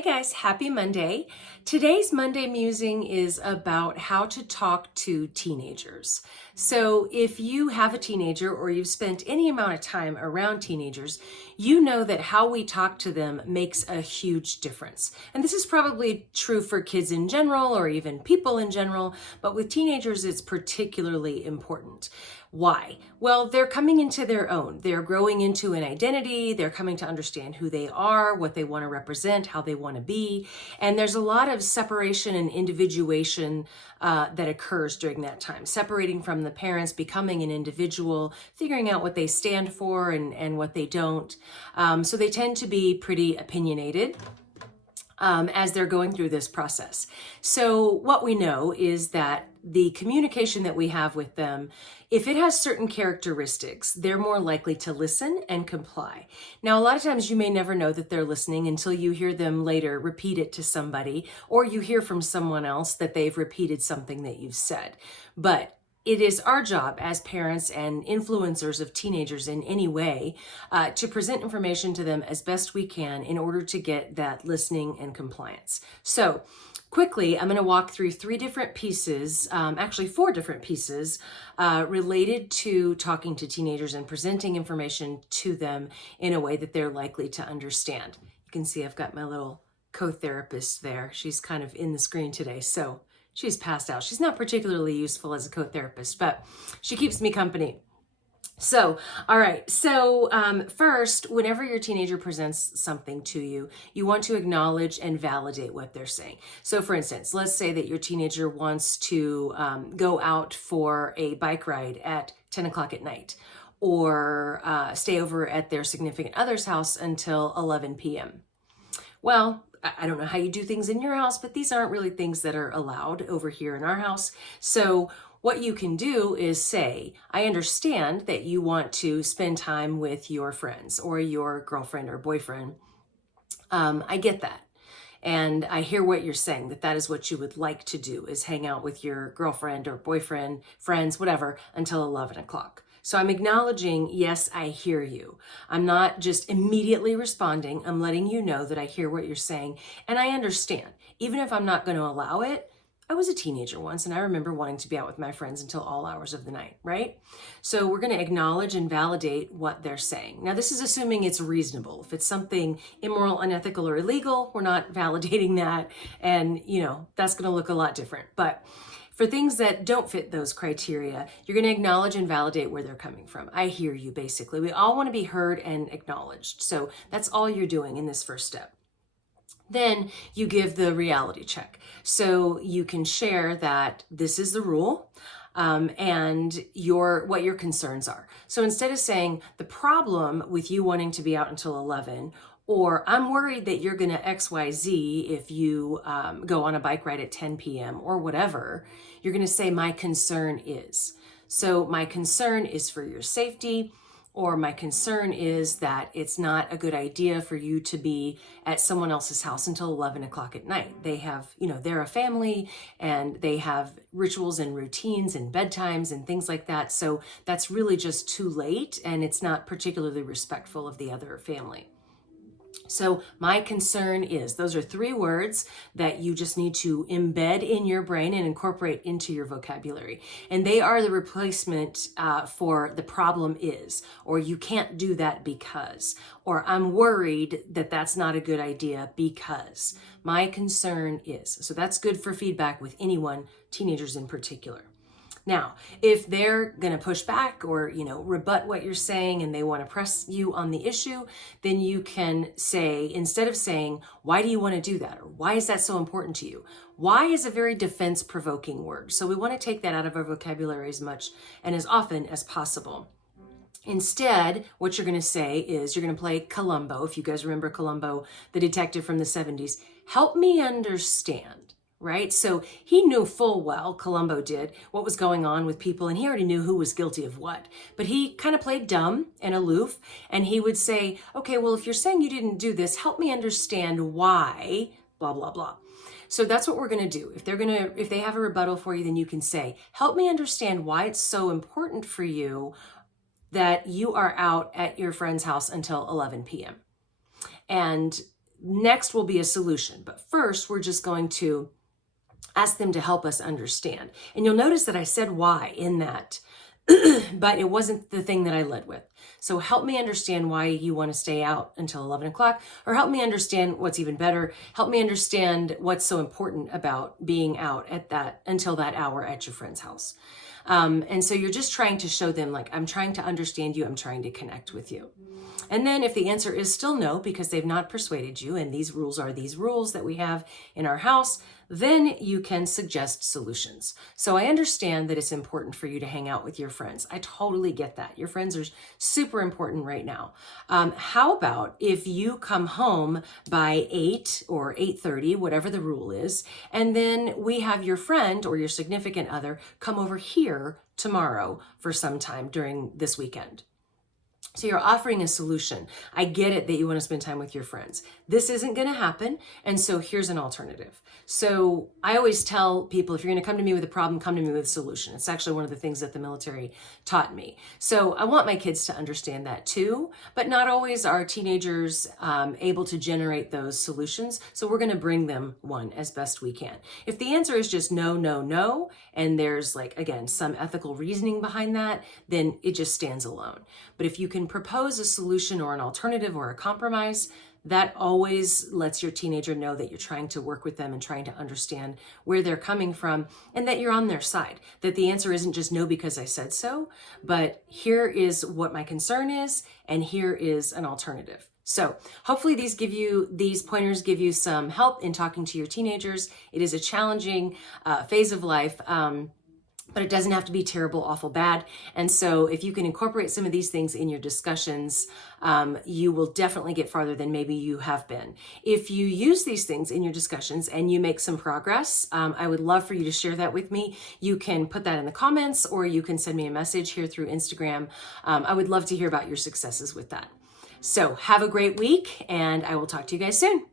Hey guys, happy Monday. Today's Monday musing is about how to talk to teenagers. So if you have a teenager or you've spent any amount of time around teenagers, you know that how we talk to them makes a huge difference. And this is probably true for kids in general or even people in general, but with teenagers it's particularly important. Why? Well, they're coming into their own. They're growing into an identity. They're coming to understand who they are, what they want to represent, how they want to be. And there's a lot of separation and individuation that occurs during that time. Separating from the parents, becoming an individual, figuring out what they stand for and what they don't. So they tend to be pretty opinionated. As they're going through this process. So what we know is that the communication that we have with them, if it has certain characteristics, they're more likely to listen and comply. Now, a lot of times you may never know that they're listening until you hear them later repeat it to somebody, or you hear from someone else that they've repeated something that you've said. But it is our job as parents and influencers of teenagers in any way to present information to them as best we can in order to get that listening and compliance. So quickly, I'm going to walk through three different pieces, actually four different pieces related to talking to teenagers and presenting information to them in a way that they're likely to understand. You can see I've got my little co-therapist there. She's kind of in the screen today, so she's passed out. She's not particularly useful as a co-therapist, but she keeps me company. So, all right. So first, whenever your teenager presents something to you, you want to acknowledge and validate what they're saying. So for instance, let's say that your teenager wants to go out for a bike ride at 10 o'clock at night, or stay over at their significant other's house until 11 p.m. Well, I don't know how you do things in your house, but these aren't really things that are allowed over here in our house. So what you can do is say, I understand that you want to spend time with your friends or your girlfriend or boyfriend. I get that. And I hear what you're saying, that is what you would like to do, is hang out with your girlfriend or boyfriend, friends, whatever, until 11 o'clock. So I'm acknowledging, yes, I hear you. I'm not just immediately responding. I'm letting you know that I hear what you're saying and I understand. Even if I'm not going to allow it, I was a teenager once and I remember wanting to be out with my friends until all hours of the night, right? So we're going to acknowledge and validate what they're saying. Now, this is assuming it's reasonable. If it's something immoral, unethical, or illegal, we're not validating that. And, that's going to look a lot different. But for things that don't fit those criteria, you're going to acknowledge and validate where they're coming from. I hear you, basically. We all want to be heard and acknowledged. So that's all you're doing in this first step. Then you give the reality check. So you can share that this is the rule and what your concerns are. So instead of saying the problem with you wanting to be out until 11, or I'm worried that you're going to XYZ if you go on a bike ride at 10 p.m. or whatever, you're going to say my concern is. So my concern is for your safety, or my concern is that it's not a good idea for you to be at someone else's house until 11 o'clock at night. They have, they're a family and they have rituals and routines and bedtimes and things like that. So that's really just too late and it's not particularly respectful of the other family. So my concern is, those are three words that you just need to embed in your brain and incorporate into your vocabulary. And they are the replacement for the problem is, or you can't do that because, or I'm worried that that's not a good idea because. My concern is. So that's good for feedback with anyone, teenagers in particular. Now, if they're going to push back or, rebut what you're saying and they want to press you on the issue, then you can say, instead of saying, why do you want to do that? Or why is that so important to you? Why is a very defense-provoking word. So we want to take that out of our vocabulary as much and as often as possible. Instead, what you're going to say is you're going to play Columbo. If you guys remember Columbo, the detective from the 70s, help me understand. Right? So he knew full well, Columbo did, what was going on with people, and he already knew who was guilty of what. But he kind of played dumb and aloof, and he would say, okay, well, if you're saying you didn't do this, help me understand why, blah, blah, blah. So that's what we're going to do. If they have a rebuttal for you, then you can say, help me understand why it's so important for you that you are out at your friend's house until 11 p.m. And next will be a solution. But first, we're just going to ask them to help us understand. And you'll notice that I said why in that, but it wasn't the thing that I led with. So help me understand why you want to stay out until 11 o'clock, or help me understand what's even better. Help me understand what's so important about being out at that until that hour at your friend's house. And so you're just trying to show them, like, I'm trying to understand you. I'm trying to connect with you. And then if the answer is still no, because they've not persuaded you, and these rules are these rules that we have in our house, then you can suggest solutions. So I understand that it's important for you to hang out with your friends. I totally get that. Your friends are super important right now. How about if you come home by 8 or 8:30, whatever the rule is, and then we have your friend or your significant other come over here tomorrow for some time during this weekend. So you're offering a solution. I get it that you want to spend time with your friends. This isn't going to happen. And so here's an alternative. So I always tell people, if you're going to come to me with a problem, come to me with a solution. It's actually one of the things that the military taught me. So I want my kids to understand that too, but not always are teenagers able to generate those solutions. So we're going to bring them one as best we can. If the answer is just no, no, no, and there's, like, again, some ethical reasoning behind that, then it just stands alone. But if you can propose a solution or an alternative or a compromise, that always lets your teenager know that you're trying to work with them and trying to understand where they're coming from, and that you're on their side, that the answer isn't just no because I said so, but here is what my concern is, and here is an alternative. So hopefully these pointers give you some help in talking to your teenagers. It is a challenging phase of life, but it doesn't have to be terrible, awful, bad. And so if you can incorporate some of these things in your discussions, you will definitely get farther than maybe you have been. If you use these things in your discussions and you make some progress, I would love for you to share that with me. You can put that in the comments, or you can send me a message here through Instagram. I would love to hear about your successes with that. So have a great week, and I will talk to you guys soon.